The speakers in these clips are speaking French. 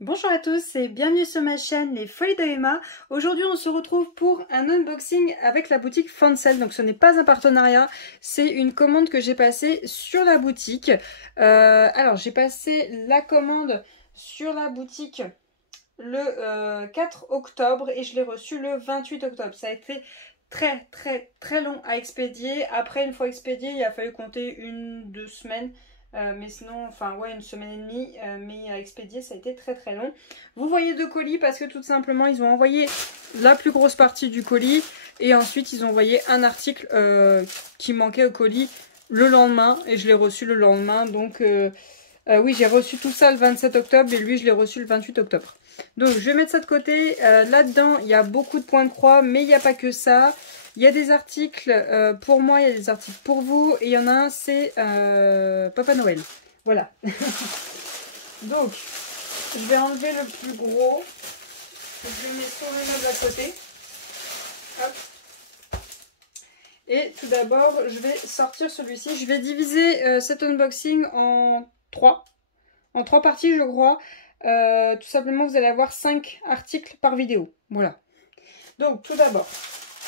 Bonjour à tous et bienvenue sur ma chaîne Les Folies de Emma. Aujourd'hui on se retrouve pour un unboxing avec la boutique Fancel. Donc ce n'est pas un partenariat, c'est une commande que j'ai passée sur la boutique. Alors j'ai passé la commande sur la boutique le 4 octobre et je l'ai reçue le 28 octobre. Ça a été très long à expédier. Après, une fois expédié, il a fallu compter 1-2 semaines. Mais sinon, enfin ouais, 1 semaine et demie, mais à expédier, ça a été très long. Vous voyez 2 colis parce que tout simplement, ils ont envoyé la plus grosse partie du colis et ensuite ils ont envoyé un article qui manquait au colis le lendemain et je l'ai reçu le lendemain. Donc oui, j'ai reçu tout ça le 27 octobre et lui, je l'ai reçu le 28 octobre. Donc je vais mettre ça de côté. Là-dedans, il y a beaucoup de points de croix, mais il n'y a pas que ça. Il y a des articles pour moi, il y a des articles pour vous. Et il y en a un, c'est Papa Noël. Voilà. Donc, je vais enlever le plus gros. Je le mets sur le meuble à côté. Hop. Et tout d'abord, je vais sortir celui-ci. Je vais diviser cet unboxing en 3. En 3 parties, je crois. Tout simplement, vous allez avoir 5 articles par vidéo. Voilà. Donc, tout d'abord,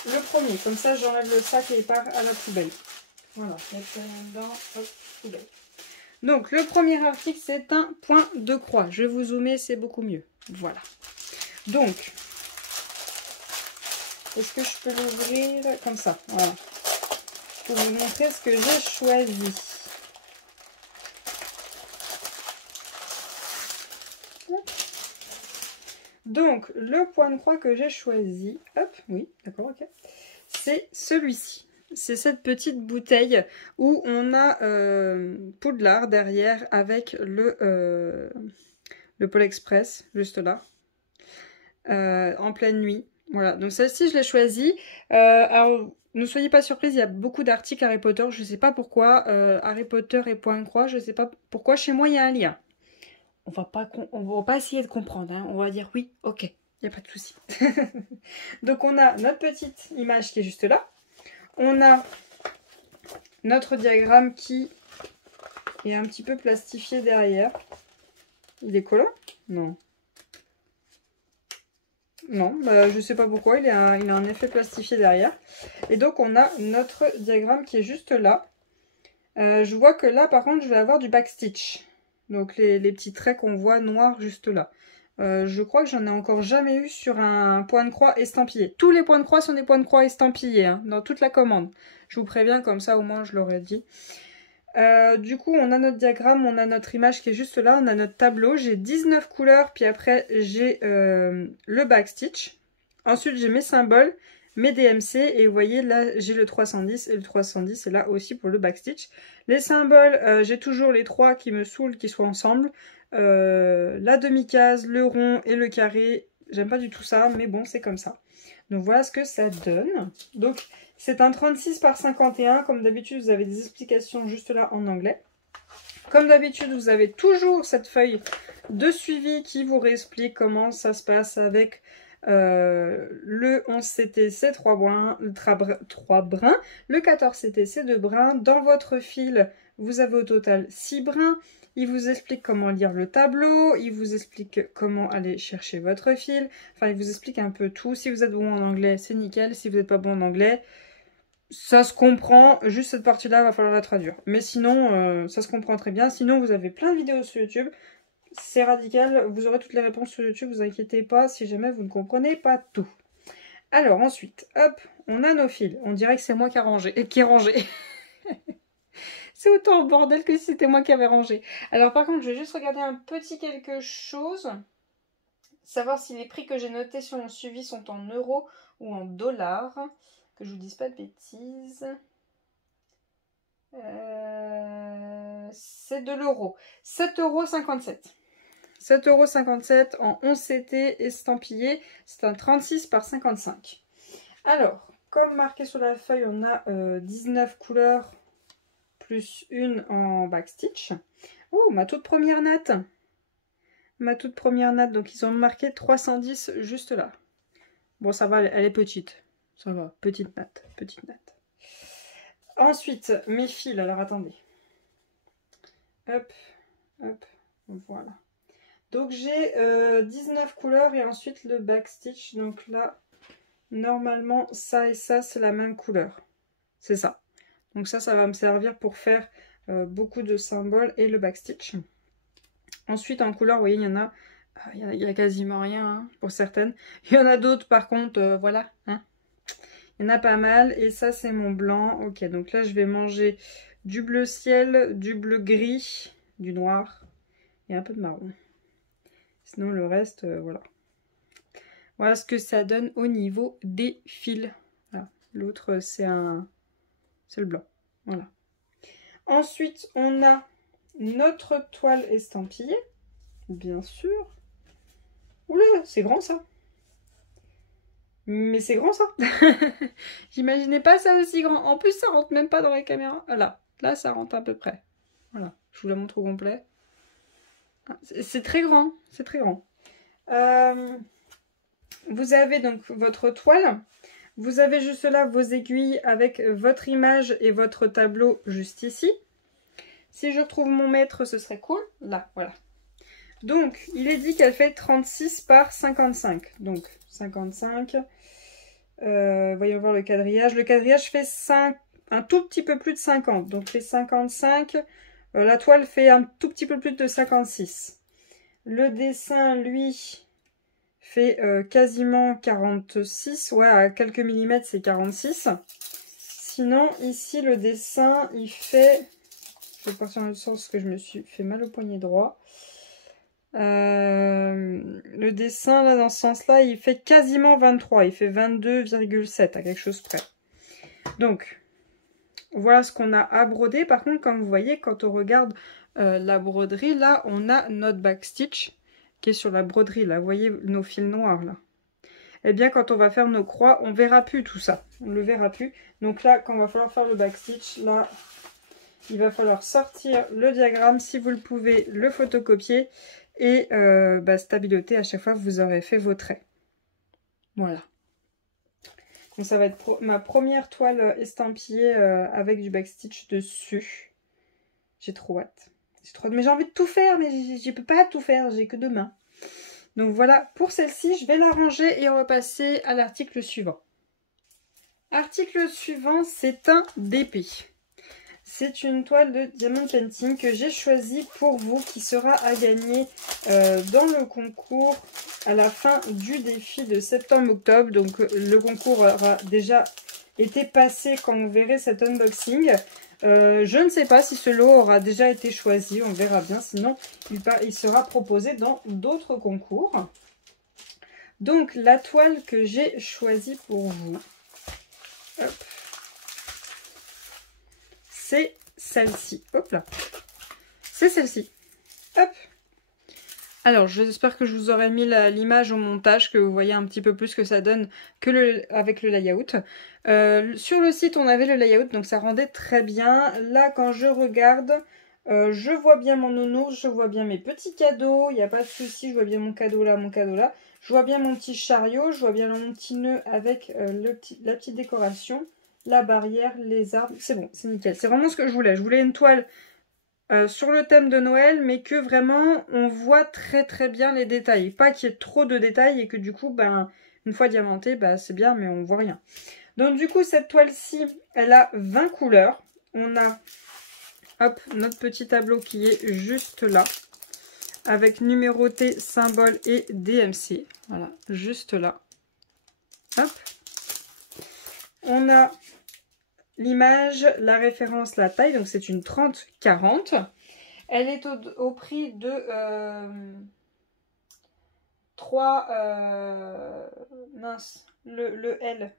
le premier. Comme ça, j'enlève le sac et il part à la poubelle. Voilà. Mettre ça dedans. Hop, poubelle. Donc, le premier article, c'est un point de croix. Je vais vous zoomer, c'est beaucoup mieux. Voilà. Donc, est-ce que je peux l'ouvrir comme ça? Voilà. Pour vous montrer ce que j'ai choisi. Donc, le point de croix que j'ai choisi, hop, oui, d'accord, ok, c'est celui-ci. C'est cette petite bouteille où on a Poudlard derrière avec le Pôle Express, juste là, en pleine nuit. Voilà, donc celle-ci, je l'ai choisie. Alors, ne soyez pas surprise, il y a beaucoup d'articles Harry Potter, je ne sais pas pourquoi. Harry Potter et point de croix, je ne sais pas pourquoi. Chez moi, il y a un lien. On va pas essayer de comprendre, hein. On va dire oui, ok, il n'y a pas de souci. Donc on a notre petite image qui est juste là. On a notre diagramme qui est un petit peu plastifié derrière. Il est collant? Non. Non, bah, je sais pas pourquoi, il a un effet plastifié derrière. Et donc on a notre diagramme qui est juste là. Je vois que là par contre je vais avoir du backstitch. Donc les petits traits qu'on voit noirs juste là. Je crois que j'en ai encore jamais eu sur un point de croix estampillé. Tous les points de croix sont des points de croix estampillés, hein, dans toute la commande. Je vous préviens, comme ça au moins je l'aurais dit. Du coup, on a notre diagramme, on a notre image qui est juste là, on a notre tableau. J'ai 19 couleurs, puis après j'ai le backstitch. Ensuite, j'ai mes symboles, mes DMC, et vous voyez là, j'ai le 310, et le 310 est là aussi pour le backstitch. Les symboles, j'ai toujours les 3 qui me saoulent, qui soient ensemble. La demi-case, le rond et le carré. J'aime pas du tout ça, mais bon, c'est comme ça. Donc voilà ce que ça donne. Donc c'est un 36 par 51. Comme d'habitude, vous avez des explications juste là en anglais. Comme d'habitude, vous avez toujours cette feuille de suivi qui vous réexplique comment ça se passe avec le 11CT, c'est 3 brins, le 14CT, c'est 2 brins. Dans votre fil, vous avez au total 6 brins. Il vous explique comment lire le tableau, il vous explique comment aller chercher votre fil. Enfin, il vous explique un peu tout. Si vous êtes bon en anglais, c'est nickel. Si vous n'êtes pas bon en anglais, ça se comprend. Juste cette partie-là, il va falloir la traduire. Mais sinon, ça se comprend très bien. Sinon, vous avez plein de vidéos sur YouTube. C'est radical. Vous aurez toutes les réponses sur YouTube. Vous inquiétez pas si jamais vous ne comprenez pas tout. Alors, ensuite, hop, on a nos fils. On dirait que c'est moi qui ai rangé. C'est autant le bordel que si c'était moi qui avais rangé. Alors par contre, je vais juste regarder un petit quelque chose. Savoir si les prix que j'ai notés sur mon suivi sont en euros ou en dollars. Que je vous dise pas de bêtises. C'est de l'euro. 7,57 €. 7,57 € en 11 CT estampillé. C'est un 36 par 55. Alors, comme marqué sur la feuille, on a 19 couleurs plus une en backstitch. Oh, ma toute première natte. Ma toute première natte. Donc, ils ont marqué 310 juste là. Bon, ça va, elle est petite. Ça va, petite natte, petite natte. Ensuite, mes fils. Alors, attendez. Hop, hop, voilà. Donc j'ai 19 couleurs et ensuite le backstitch. Donc là, normalement, ça et ça, c'est la même couleur. C'est ça. Donc ça va me servir pour faire beaucoup de symboles et le backstitch. Ensuite, en couleur, vous voyez, il y a quasiment rien hein, pour certaines. Il y en a d'autres, par contre, voilà. Hein. Il y en a pas mal. Et ça, c'est mon blanc. Ok, donc là, je vais manger du bleu ciel, du bleu gris, du noir et un peu de marron. Sinon, le reste, voilà. Voilà ce que ça donne au niveau des fils. Voilà. L'autre, c'est le blanc. Voilà. Ensuite, on a notre toile estampillée. Bien sûr. Oula, c'est grand ça. Mais c'est grand ça. J'imaginais pas ça aussi grand. En plus, ça rentre même pas dans la caméra. Ah, là, ça rentre à peu près. Voilà, je vous la montre au complet. C'est très grand, c'est très grand. Vous avez donc votre toile. Vous avez juste là vos aiguilles avec votre image et votre tableau juste ici. Si je retrouve mon mètre, ce serait cool. Là, voilà. Donc, il est dit qu'elle fait 36 par 55. Donc, 55. Voyons voir le quadrillage. Le quadrillage fait un tout petit peu plus de 50. Donc, fait 55. La toile fait un tout petit peu plus de 56. Le dessin, lui, fait quasiment 46. Ouais, à quelques millimètres, c'est 46. Sinon, ici, le dessin, il fait... Je vais partir dans le sens que je me suis fait mal au poignet droit. Le dessin, là, dans ce sens-là, il fait quasiment 23. Il fait 22,7 à quelque chose près. Donc, voilà ce qu'on a à broder. Par contre, comme vous voyez, quand on regarde la broderie, là, on a notre backstitch qui est sur la broderie. Là, vous voyez nos fils noirs, là. Eh bien, quand on va faire nos croix, on verra plus tout ça. On ne le verra plus. Donc là, quand il va falloir faire le backstitch, là... Il va falloir sortir le diagramme, si vous le pouvez, le photocopier et stabiloter à chaque fois que vous aurez fait vos traits. Voilà. Donc ça va être ma première toile estampillée avec du backstitch dessus. J'ai trop hâte. Mais j'ai envie de tout faire, mais je peux pas tout faire, j'ai que 2 mains. Donc voilà, pour celle-ci, je vais la ranger et on va passer à l'article suivant. Article suivant, c'est un DP. C'est une toile de Diamond Painting que j'ai choisie pour vous, qui sera à gagner dans le concours à la fin du défi de septembre-octobre. Donc le concours aura déjà été passé quand vous verrez cet unboxing. Je ne sais pas si ce lot aura déjà été choisi, on verra bien. Sinon, il sera proposé dans d'autres concours. Donc la toile que j'ai choisie pour vous, c'est celle-ci. Hop là. C'est celle-ci. Hop. Alors, j'espère que je vous aurai mis l'image au montage, que vous voyez un petit peu plus ce que ça donne que avec le layout. Sur le site, on avait le layout, donc ça rendait très bien. Là, quand je regarde, je vois bien mon nounours, je vois bien mes petits cadeaux. Il n'y a pas de souci, je vois bien mon cadeau là, mon cadeau là. Je vois bien mon petit chariot, je vois bien mon petit nœud avec la petite décoration. La barrière, les arbres, c'est bon, c'est nickel. C'est vraiment ce que je voulais. Je voulais une toile sur le thème de Noël, mais que vraiment on voit très très bien les détails. Pas qu'il y ait trop de détails et que du coup, ben, une fois diamantée, ben, c'est bien, mais on voit rien. Donc du coup, cette toile-ci, elle a 20 couleurs. On a, hop, notre petit tableau qui est juste là, avec numéroté, symbole et DMC. Voilà, juste là. Hop. On a l'image, la référence, la taille, donc c'est une 30-40. Elle est au prix de 3, mince, le L.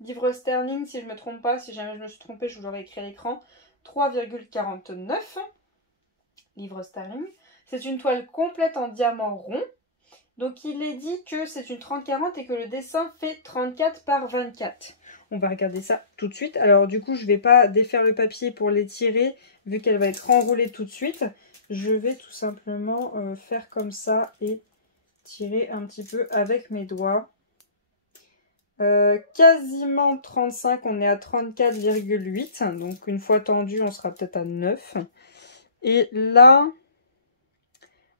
Livre sterling, si je ne me trompe pas, si jamais je me suis trompée, je vous l'aurais écrit à l'écran. 3,49 livres sterling. C'est une toile complète en diamant rond. Donc il est dit que c'est une 30-40 et que le dessin fait 34 par 24. On va regarder ça tout de suite. Alors du coup, je ne vais pas défaire le papier pour l'étirer, vu qu'elle va être enroulée tout de suite. Je vais tout simplement faire comme ça et tirer un petit peu avec mes doigts. Quasiment 35, on est à 34,8. Donc une fois tendu, on sera peut-être à 9. Et là,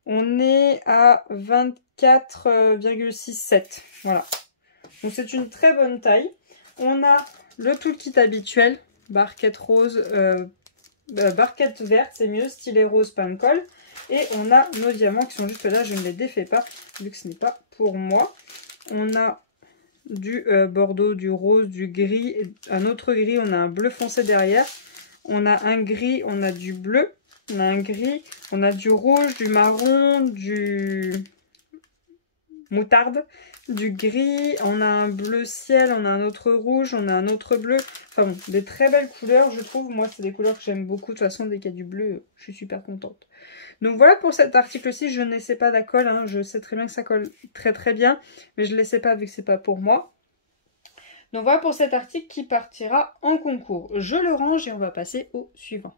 On est à 24,67. Voilà. Donc c'est une très bonne taille. On a le toolkit habituel. Barquette rose, barquette verte, c'est mieux. Stylet rose, pain de colle. Et on a nos diamants qui sont juste là. Je ne les défais pas vu que ce n'est pas pour moi. On a du bordeaux, du rose, du gris, un autre gris. On a un bleu foncé derrière. On a un gris, on a du bleu. On a un gris, on a du rouge, du marron, du moutarde, du gris, on a un bleu ciel, on a un autre rouge, on a un autre bleu. Enfin bon, des très belles couleurs, je trouve. Moi, c'est des couleurs que j'aime beaucoup. De toute façon, dès qu'il y a du bleu, je suis super contente. Donc voilà pour cet article-ci. Je ne laissais pas la colle, hein. Je sais très bien que ça colle très très bien, mais je ne laissais pas vu que c'est pas pour moi. Donc voilà pour cet article qui partira en concours. Je le range et on va passer au suivant.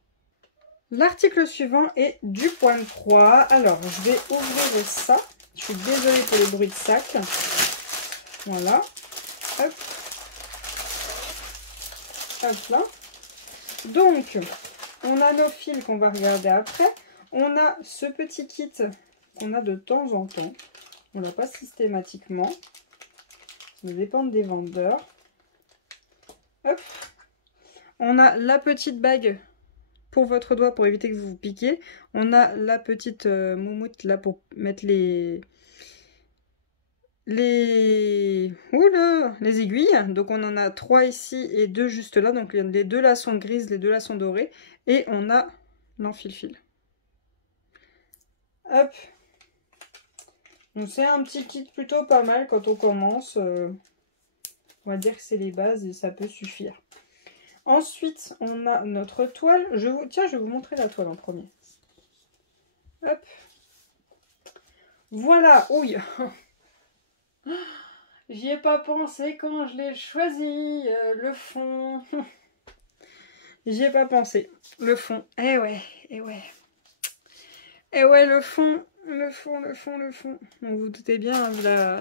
L'article suivant est du point de croix. Alors, je vais ouvrir ça. Je suis désolée pour les bruits de sac. Voilà. Hop. Hop là. Donc, on a nos fils qu'on va regarder après. On a ce petit kit qu'on a de temps en temps. On l'a pas systématiquement. Ça dépend des vendeurs. Hop. On a la petite bague pour votre doigt pour éviter que vous vous piquiez. On a la petite moumoute là pour mettre les aiguilles. Donc on en a 3 ici et 2 juste là. Donc les 2 là sont grises, les 2 là sont dorées. Et on a l'enfil-fil. Hop. Donc c'est un petit kit plutôt pas mal quand on commence. On va dire que c'est les bases et ça peut suffire. Ensuite, on a notre toile. Tiens, je vais vous montrer la toile en premier. Hop. Voilà. Oui. J'y ai pas pensé quand je l'ai choisi. Le fond. J'y ai pas pensé. Le fond. Eh ouais. Eh ouais. Eh ouais, le fond. Le fond. Donc vous doutez bien hein,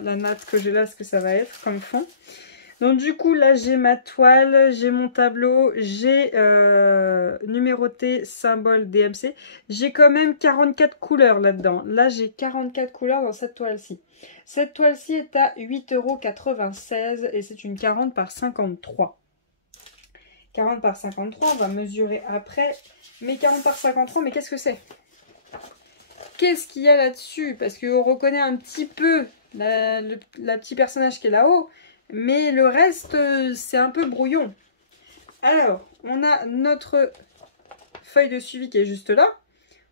la natte que j'ai là, ce que ça va être comme fond. Donc du coup là j'ai ma toile, j'ai mon tableau, j'ai numéroté symbole DMC. J'ai quand même 44 couleurs là-dedans. Là j'ai 44 couleurs dans cette toile-ci. Cette toile-ci est à 8,96 € et c'est une 40 par 53. 40 par 53, on va mesurer après. Mais 40 par 53, mais qu'est-ce que c'est? Qu'est-ce qu'il y a là-dessus? Parce qu'on reconnaît un petit peu la petit personnage qui est là-haut. Mais le reste, c'est un peu brouillon. Alors, on a notre feuille de suivi qui est juste là,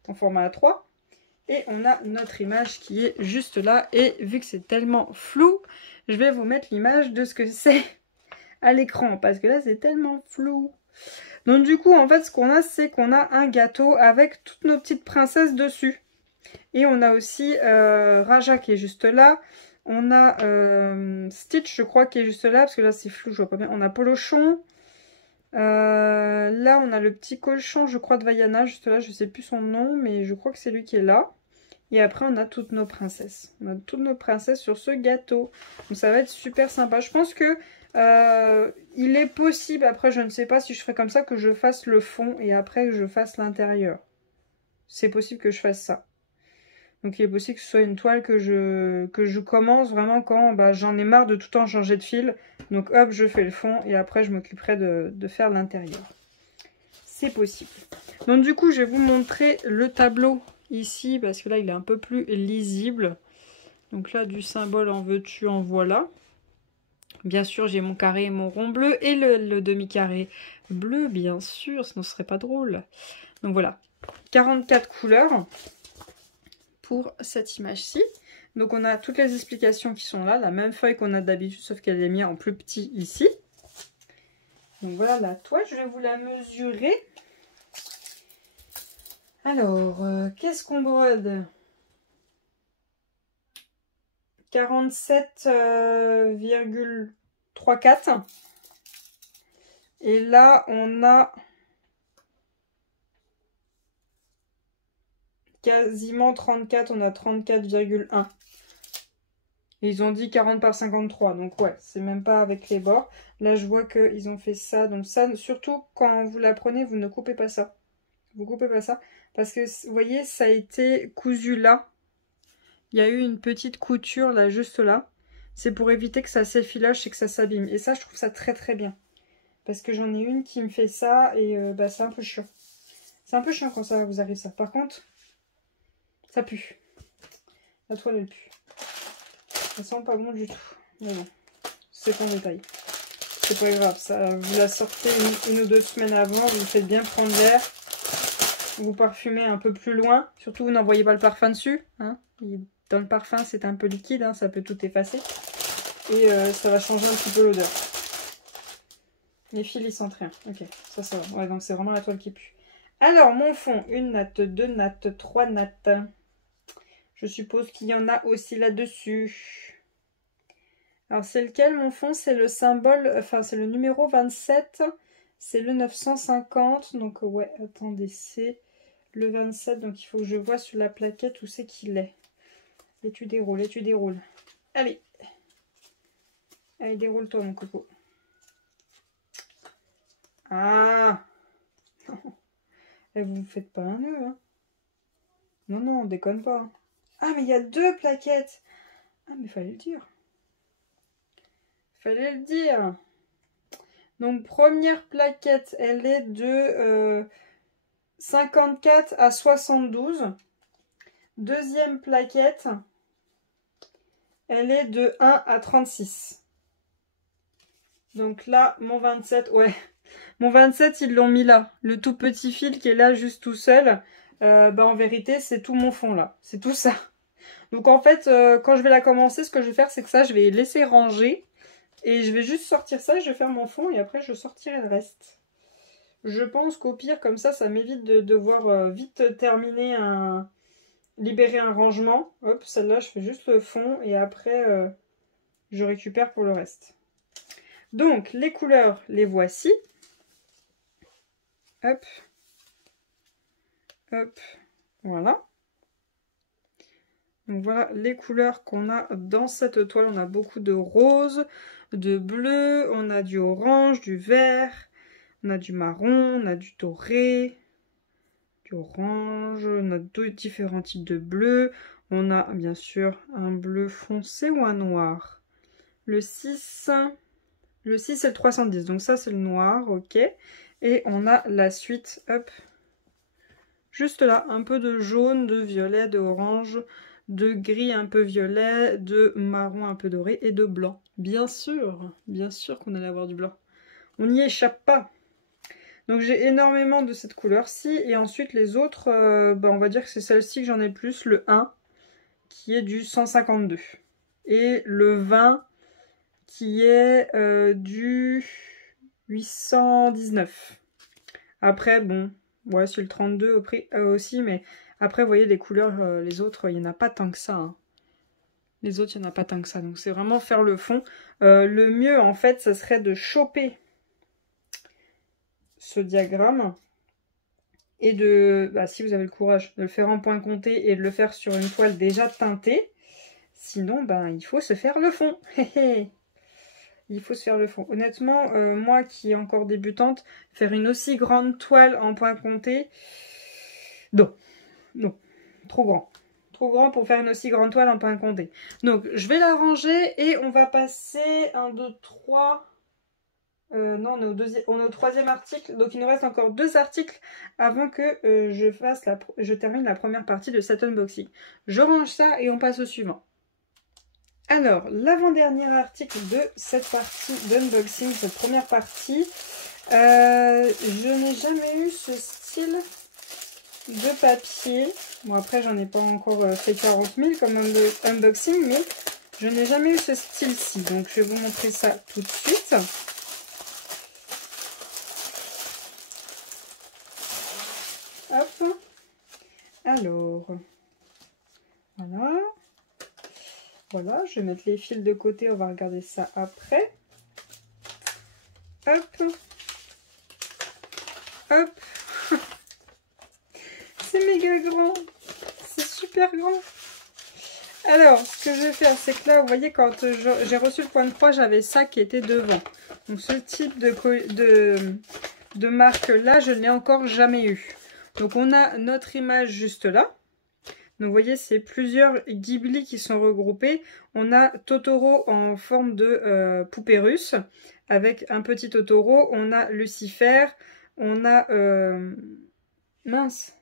en format A3. Et on a notre image qui est juste là. Et vu que c'est tellement flou, je vais vous mettre l'image de ce que c'est à l'écran. Parce que là, c'est tellement flou. Donc du coup, en fait, ce qu'on a, c'est qu'on a un gâteau avec toutes nos petites princesses dessus. Et on a aussi Raja qui est juste là. On a Stitch, je crois, qui est juste là, parce que là, c'est flou, je vois pas bien. On a Polochon. Là, on a le petit cochon, je crois, de Vaiana, juste là. Je sais plus son nom, mais je crois que c'est lui qui est là. Et après, on a toutes nos princesses. On a toutes nos princesses sur ce gâteau. Donc, ça va être super sympa. Je pense que il est possible, après, je ne sais pas si je ferai comme ça, que je fasse le fond et après que je fasse l'intérieur. C'est possible que je fasse ça. Donc il est possible que ce soit une toile que je commence vraiment quand j'en ai marre de tout le temps changer de fil. Donc hop, je fais le fond et après je m'occuperai de faire l'intérieur. C'est possible. Donc du coup, je vais vous montrer le tableau ici parce que là, il est un peu plus lisible. Donc là, du symbole en veux-tu, en voilà. Bien sûr, j'ai mon carré et mon rond bleu et le demi-carré bleu, bien sûr, sinon ce serait pas drôle. Donc voilà, 44 couleurs pour cette image-ci. Donc on a toutes les explications qui sont là, la même feuille qu'on a d'habitude, sauf qu'elle est mise en plus petit ici. Donc voilà la toile, je vais vous la mesurer. Alors, qu'est-ce qu'on brode? 47,34. Et là, on a quasiment 34, on a 34,1. Ils ont dit 40 par 53, donc ouais, c'est même pas avec les bords. Là, je vois qu'ils ont fait ça, donc ça, surtout quand vous la prenez, vous ne coupez pas ça. Vous coupez pas ça, parce que, vous voyez, ça a été cousu là. il y a eu une petite couture là, juste là. C'est pour éviter que ça s'effiloche et que ça s'abîme. Et ça, je trouve ça très très bien. Parce que j'en ai une qui me fait ça et bah, c'est un peu chiant. C'est un peu chiant quand ça vous arrive ça. Par contre, ça pue. La toile elle pue. Ça sent pas bon du tout. Mais bon, c'est en détail. C'est pas grave, ça, vous la sortez une ou 2 semaines avant, vous faites bien prendre l'air. Vous parfumez un peu plus loin. Surtout, vous n'envoyez pas le parfum dessus. Hein. Dans le parfum, c'est un peu liquide, hein, ça peut tout effacer. Et ça va changer un petit peu l'odeur. Les fils, ils sentent rien. Ok, ça va. Ouais, donc c'est vraiment la toile qui pue. Alors, mon fond, 1 natte, 2 nattes, 3 nattes. Je suppose qu'il y en a aussi là-dessus. Alors, c'est lequel, mon fond? C'est le symbole, enfin, c'est le numéro 27. C'est le 950. Donc, ouais, attendez, c'est le 27. Donc, il faut que je vois sur la plaquette où c'est qu'il est. Et tu déroules, et tu déroules. Allez. Allez, déroule-toi, mon coco. Ah. Et vous ne faites pas un nœud, hein? Non, non, on déconne pas. Hein. Ah, mais il y a 2 plaquettes. Ah, mais fallait le dire. Fallait le dire. Donc, première plaquette, elle est de 54 à 72. Deuxième plaquette, elle est de 1 à 36. Donc là, mon 27, ouais. Mon 27, ils l'ont mis là. Le tout petit fil qui est là, juste tout seul. Bah, en vérité, c'est tout mon fond là. C'est tout ça. Donc en fait, quand je vais la commencer, ce que je vais faire, c'est que ça, je vais laisser ranger. Et je vais juste sortir ça, je vais faire mon fond et après, je sortirai le reste. Je pense qu'au pire, comme ça m'évite de devoir vite terminer libérer un rangement. Hop, celle-là, je fais juste le fond et après, je récupère pour le reste. Donc, les couleurs, les voici. Hop. Hop. Voilà. Donc voilà les couleurs qu'on a dans cette toile. On a beaucoup de rose, de bleu, on a du orange, du vert, on a du marron, on a du doré, du orange, on a 2 différents types de bleu. On a bien sûr un bleu foncé ou un noir. Le 6 c'est le 310, donc ça c'est le noir, ok. Et on a la suite, hop, juste là, un peu de jaune, de violet, d'orange, de gris un peu violet, de marron un peu doré et de blanc. Bien sûr qu'on allait avoir du blanc. On n'y échappe pas. Donc j'ai énormément de cette couleur-ci. Et ensuite les autres, bah, on va dire que c'est celle-ci que j'en ai le plus, le 1, qui est du 152. Et le 20, qui est du 819. Après, bon, ouais, c'est le 32 au prix, aussi, mais après, vous voyez, les couleurs, les autres, il n'y en a pas tant que ça. Hein. Les autres, il n'y en a pas tant que ça. Donc, c'est vraiment faire le fond. Le mieux, en fait, ça serait de choper ce diagramme et de, bah, si vous avez le courage, de le faire en point compté et de le faire sur une toile déjà teintée. Sinon, ben, il faut se faire le fond. Il faut se faire le fond. Honnêtement, moi qui est encore débutante, faire une aussi grande toile en point compté, non, non, trop grand. Trop grand pour faire une aussi grande toile en point compté. Donc, je vais la ranger et on va passer 1, 2, 3... non, on est au 3e article. Donc, il nous reste encore 2 articles avant que je termine la première partie de cet unboxing. Je range ça et on passe au suivant. Alors, l'avant-dernier article de cette partie d'unboxing, cette première partie, je n'ai jamais eu ce style de papier. Bon, après, j'en ai pas encore fait 40 000 comme unboxing, mais je n'ai jamais eu ce style-ci. Donc, je vais vous montrer ça tout de suite. Hop. Alors, voilà. Voilà, je vais mettre les fils de côté, on va regarder ça après. Hop. Hop. C'est méga grand. C'est super grand. Alors, ce que je vais faire, c'est que là, vous voyez, quand j'ai reçu le point de croix, j'avais ça qui était devant. Donc, ce type de marque-là, je ne l'ai encore jamais eu. Donc, on a notre image juste là. Donc vous voyez, c'est plusieurs Ghibli qui sont regroupés. On a Totoro en forme de poupée russe, avec un petit Totoro. On a Lucifer, on a... mince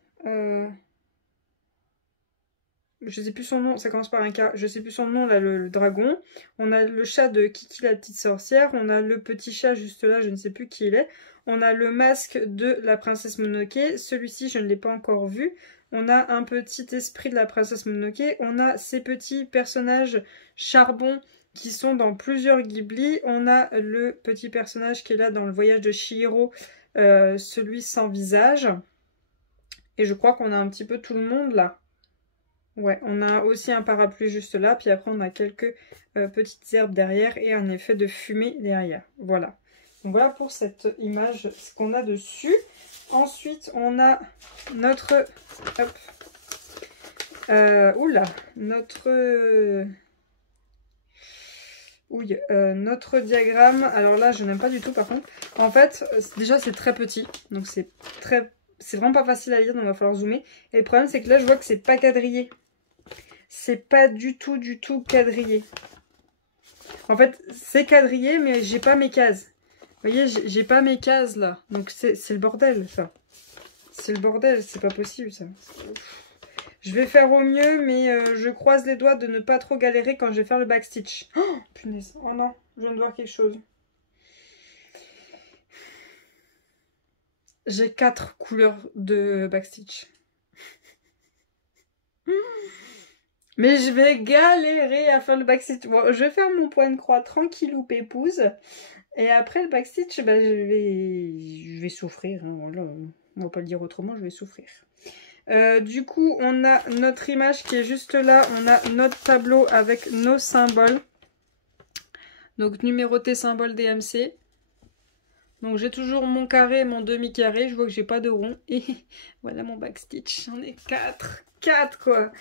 je sais plus son nom, ça commence par un K, je sais plus son nom là, le dragon. On a le chat de Kiki la petite sorcière, on a le petit chat juste là, je ne sais plus qui il est. On a le masque de la princesse Mononoke, celui-ci je ne l'ai pas encore vu. On a un petit esprit de la princesse Mononoke, on a ces petits personnages charbon qui sont dans plusieurs Ghibli. On a le petit personnage qui est là dans le voyage de Chihiro, celui sans visage. Et je crois qu'on a un petit peu tout le monde là. Ouais, on a aussi un parapluie juste là, puis après on a quelques petites herbes derrière et un effet de fumée derrière. Voilà. Donc voilà pour cette image, ce qu'on a dessus. Ensuite, on a notre... Hop. Oula, notre... Oui, notre diagramme. Alors là, je n'aime pas du tout par contre. En fait, déjà c'est très petit, donc c'est vraiment pas facile à lire, donc il va falloir zoomer. Et le problème, c'est que là, je vois que c'est pas quadrillé. C'est pas du tout quadrillé. En fait, c'est quadrillé, mais j'ai pas mes cases. Vous voyez, j'ai pas mes cases là. Donc c'est le bordel, ça. C'est le bordel, c'est pas possible, ça. Je vais faire au mieux, mais je croise les doigts de ne pas trop galérer quand je vais faire le backstitch. Oh, punaise. Oh non, je viens de voir quelque chose. J'ai 4 couleurs de backstitch. Mais je vais galérer à faire le backstitch. Bon, je vais faire mon point de croix tranquillou pépouze. Et après le backstitch, bah, je vais souffrir. Hein, voilà. On va pas le dire autrement, je vais souffrir. Du coup, on a notre image qui est juste là. On a notre tableau avec nos symboles. Donc numéroté symbole DMC. Donc j'ai toujours mon carré et mon demi-carré. Je vois que j'ai pas de rond. Et voilà mon backstitch. J'en ai 4. 4 quoi.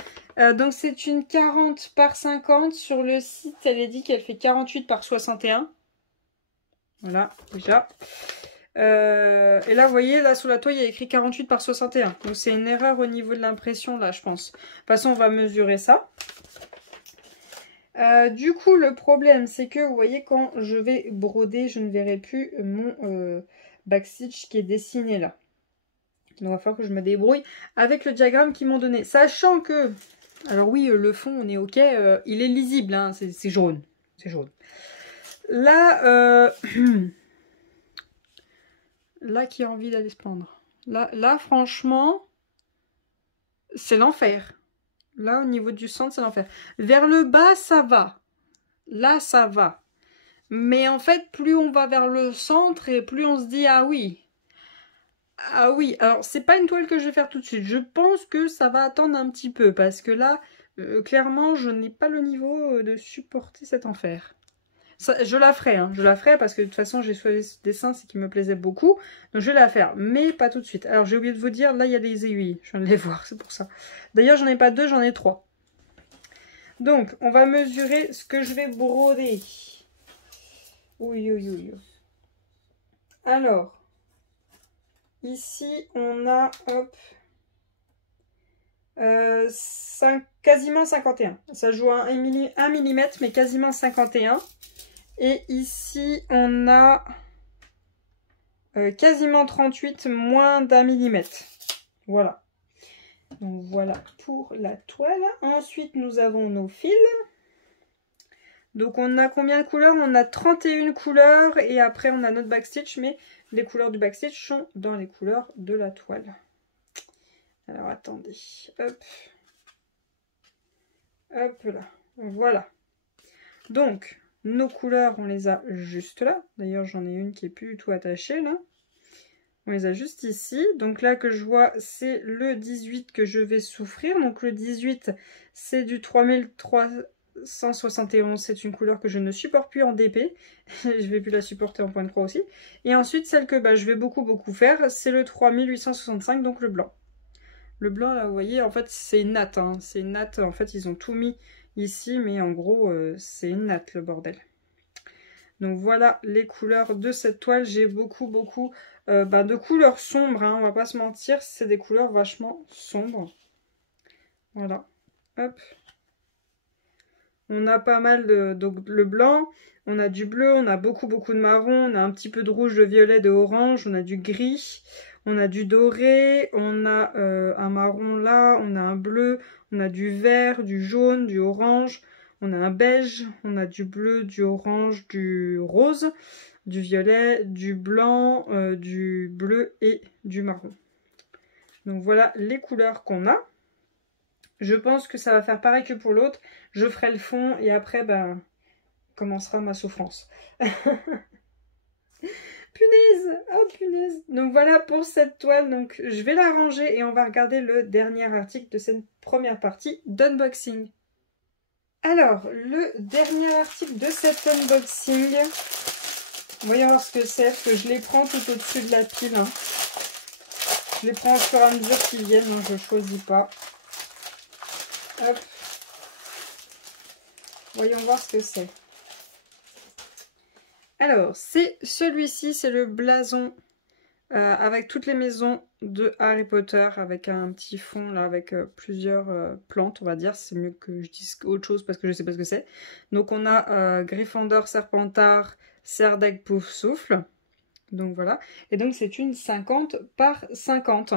Donc c'est une 40 par 50. Sur le site, elle est dit qu'elle fait 48 par 61. Voilà, déjà. Et là, vous voyez, là, sous la toile, il y a écrit 48 par 61. Donc, c'est une erreur au niveau de l'impression, là, je pense. De toute façon, on va mesurer ça. Du coup, le problème, c'est que, vous voyez, quand je vais broder, je ne verrai plus mon backstitch qui est dessiné là. Donc, il va falloir que je me débrouille avec le diagramme qu'ils m'ont donné. Sachant que, alors oui, le fond, on est OK. Il est lisible, hein, c'est jaune. C'est jaune. Là, là qui a envie d'aller se pendre. Là franchement, c'est l'enfer. Là, au niveau du centre, c'est l'enfer. Vers le bas, ça va. Là, ça va. Mais en fait, plus on va vers le centre et plus on se dit, ah oui. Ah oui, alors c'est pas une toile que je vais faire tout de suite. Je pense que ça va attendre un petit peu parce que là, clairement, je n'ai pas le niveau de supporter cet enfer. Ça, je la ferai, hein. Je la ferai parce que de toute façon j'ai choisi ce dessin, c'est qui me plaisait beaucoup. Donc je vais la faire, mais pas tout de suite. Alors j'ai oublié de vous dire, là il y a des aiguilles. Je viens de les voir, c'est pour ça. D'ailleurs j'en ai pas 2, j'en ai 3. Donc on va mesurer ce que je vais broder. Oui, oui, oui. Alors, ici on a, hop, quasiment 51. Ça joue à 1 mm, mais quasiment 51. Et ici, on a quasiment 38, moins d'1 millimètre. Voilà. Donc voilà pour la toile. Ensuite, nous avons nos fils. Donc on a combien de couleurs? On a 31 couleurs. Et après, on a notre backstitch. Mais les couleurs du backstitch sont dans les couleurs de la toile. Alors attendez. Hop. Hop là. Voilà. Donc... nos couleurs, on les a juste là. D'ailleurs, j'en ai une qui est plus du tout attachée, là. On les a juste ici. Donc là, que je vois, c'est le 18 que je vais souffrir. Donc le 18, c'est du 3371. C'est une couleur que je ne supporte plus en DP. Je vais plus la supporter en point de croix aussi. Et ensuite, celle que je vais beaucoup faire, c'est le 3865, donc le blanc. Le blanc, là, vous voyez, en fait, c'est une natte. Hein. C'est une natte. En fait, ils ont tout mis ici, mais en gros, c'est une natte, le bordel. Donc voilà les couleurs de cette toile. J'ai beaucoup de couleurs sombres, hein, on va pas se mentir. C'est des couleurs vachement sombres. Voilà. Hop. On a pas mal de... Donc le blanc, on a du bleu, on a beaucoup de marron, on a un petit peu de rouge, de violet, de orange, on a du gris, on a du doré, on a un marron là, on a un bleu, on a du vert, du jaune, du orange, on a un beige, on a du bleu, du orange, du rose, du violet, du blanc, du bleu et du marron. Donc voilà les couleurs qu'on a. Je pense que ça va faire pareil que pour l'autre. Je ferai le fond et après, bah, commencera ma souffrance. Punaise! Oh punaise! Donc voilà pour cette toile. Donc je vais la ranger et on va regarder le dernier article de cette première partie d'unboxing. Alors, le dernier article de cet unboxing. Voyons voir ce que c'est, parce que je les prends tout au-dessus de la pile. Hein. Je les prends au fur et à mesure qu'ils viennent, donc je ne choisis pas. Hop. Voyons voir ce que c'est. Alors, c'est celui-ci, c'est le blason avec toutes les maisons de Harry Potter, avec un petit fond là, avec plusieurs plantes, on va dire. C'est mieux que je dise autre chose parce que je ne sais pas ce que c'est. Donc on a Gryffondor, Serpentard, Serdaigle, Poufsouffle. Donc voilà. Et donc c'est une 50 par 50.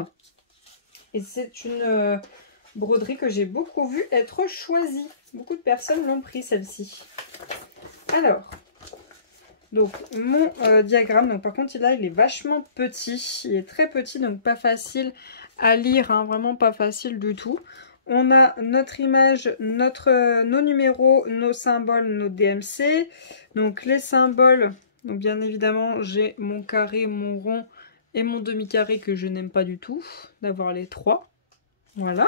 Et c'est une broderie que j'ai beaucoup vue être choisie. Beaucoup de personnes l'ont pris celle-ci. Alors, donc mon diagramme, donc par contre là il est vachement petit. Il est très petit, donc pas facile à lire, hein, vraiment pas facile du tout. On a notre image, nos numéros, nos symboles, nos DMC. Donc les symboles, donc bien évidemment j'ai mon carré, mon rond et mon demi-carré que je n'aime pas du tout, d'avoir les trois. Voilà.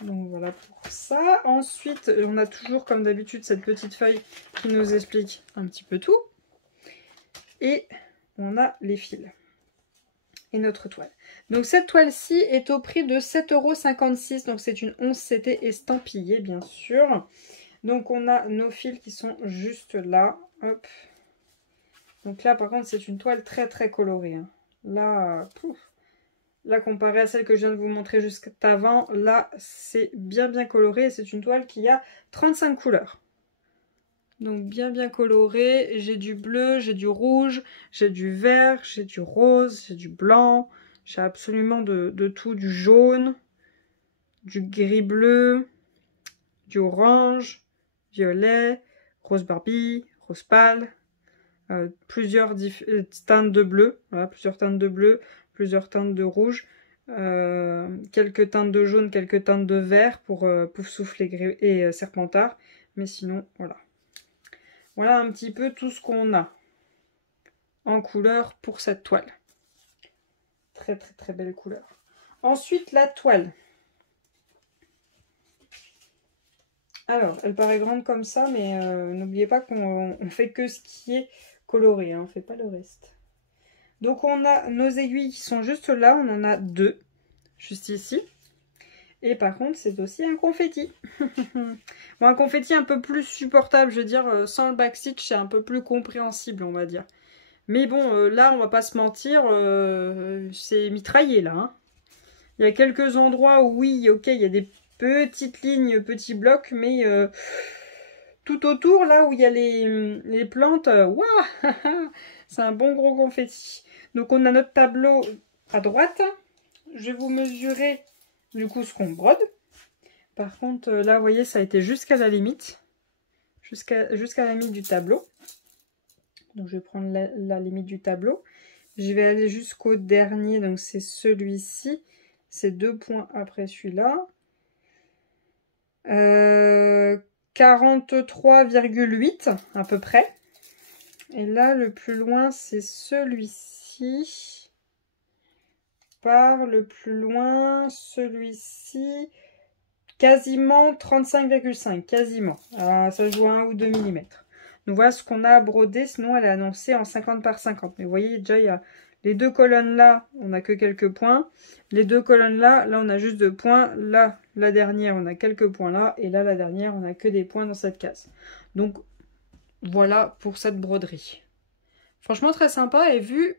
Donc voilà pour ça. Ensuite, on a toujours comme d'habitude cette petite feuille qui nous explique un petit peu tout. Et on a les fils. Et notre toile. Donc cette toile-ci est au prix de 7,56 €. Donc c'est une 11 CT estampillée bien sûr. Donc on a nos fils qui sont juste là. Hop. Donc là par contre c'est une toile très colorée. Hein. Là, pouf. Là, comparé à celle que je viens de vous montrer juste avant, là, c'est bien coloré. C'est une toile qui a 35 couleurs. Donc, bien coloré. J'ai du bleu, j'ai du rouge, j'ai du vert, j'ai du rose, j'ai du blanc. J'ai absolument de tout. Du jaune, du gris-bleu, du orange, violet, rose Barbie, rose pâle. Plusieurs teintes de bleu. Voilà, plusieurs teintes de bleu. Plusieurs teintes de rouge, quelques teintes de jaune, quelques teintes de vert pour Poufsouffle et Serpentard. Mais sinon, voilà. Voilà un petit peu tout ce qu'on a en couleur pour cette toile. Très belle couleur. Ensuite, la toile. Alors, elle paraît grande comme ça, mais n'oubliez pas qu'on fait que ce qui est coloré, hein, on ne fait pas le reste. Donc on a nos aiguilles qui sont juste là, on en a deux, juste ici. Et par contre c'est aussi un confetti. Bon, un confetti un peu plus supportable, je veux dire, sans le backstitch c'est un peu plus compréhensible on va dire. Mais bon, là on va pas se mentir, c'est mitraillé là. Hein. Il y a quelques endroits où oui, ok, il y a des petites lignes, petits blocs, mais tout autour là où il y a les plantes, waouh, c'est un bon gros confetti. Donc on a notre tableau à droite. Je vais vous mesurer du coup ce qu'on brode. Par contre là vous voyez ça a été jusqu'à la limite. Jusqu'à la limite du tableau. Donc je vais prendre la limite du tableau. Je vais aller jusqu'au dernier. Donc c'est celui-ci. C'est 2 points après celui-là. 43,8 à peu près. Et là le plus loin c'est celui-ci. Par le plus loin, celui-ci, quasiment 35,5, quasiment. Alors, ça joue 1 ou 2 mm. Donc voilà ce qu'on a à broder, sinon elle est annoncée en 50 par 50. Mais vous voyez, déjà, il y a les deux colonnes là, on n'a que quelques points. Les deux colonnes là, on a juste 2 points. Là, la dernière, on a quelques points là. Et là, la dernière, on n'a que des points dans cette case. Donc, voilà pour cette broderie. Franchement très sympa et vu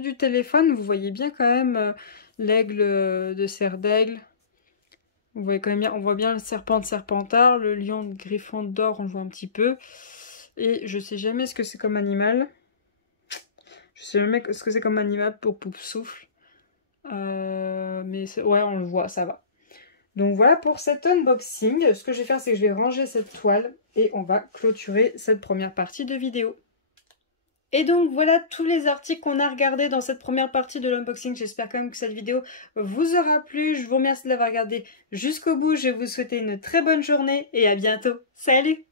du téléphone, vous voyez bien quand même l'aigle de Serdaigle, Vous voyez quand même bien, on voit bien le serpent de Serpentard, le lion de Gryffondor, on le voit un petit peu. Et je sais jamais ce que c'est comme animal. Je sais jamais ce que c'est comme animal pour Poufsouffle. Mais ouais, on le voit, ça va. Donc voilà pour cet unboxing. Ce que je vais faire, c'est que je vais ranger cette toile et on va clôturer cette première partie de vidéo. Et donc voilà tous les articles qu'on a regardés dans cette première partie de l'unboxing. J'espère quand même que cette vidéo vous aura plu. Je vous remercie de l'avoir regardé jusqu'au bout. Je vais vous souhaiter une très bonne journée et à bientôt. Salut!